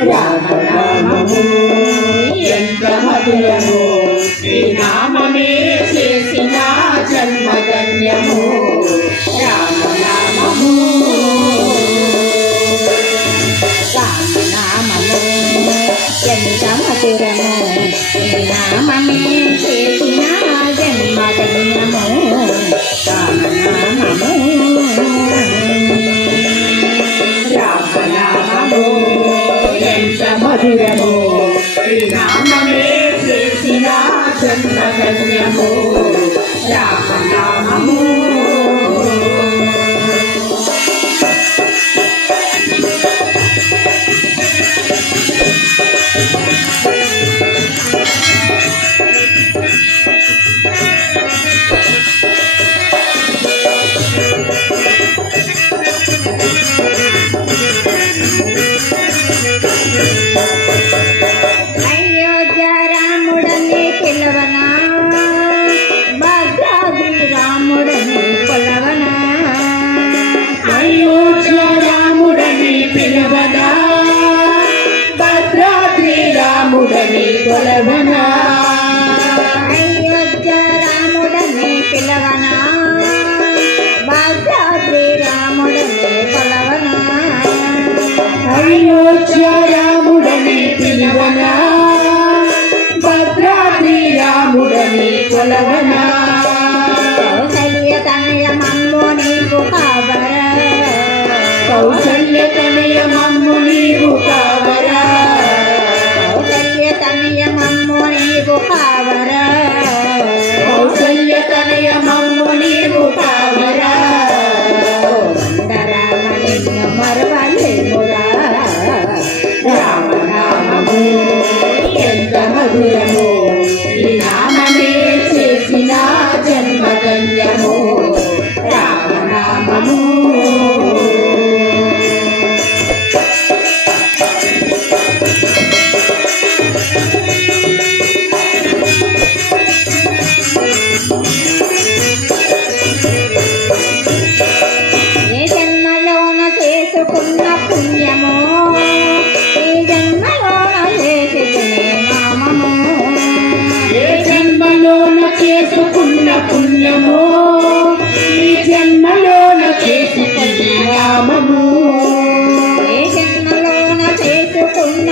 రామ రామనామము. ఎంత మధురము నీ నామమే Ya, pernah. உடனே கொலவனா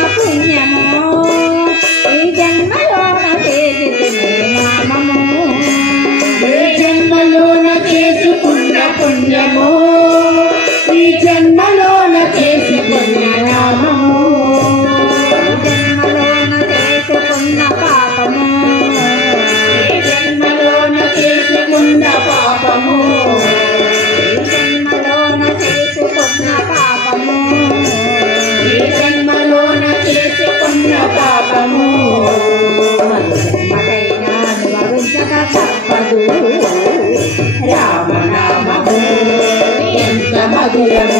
ngọc nhà mộ bị đành mắt తప్పదు. రామనామము. ఎంత మధురము.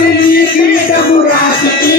feliz, grita buraco.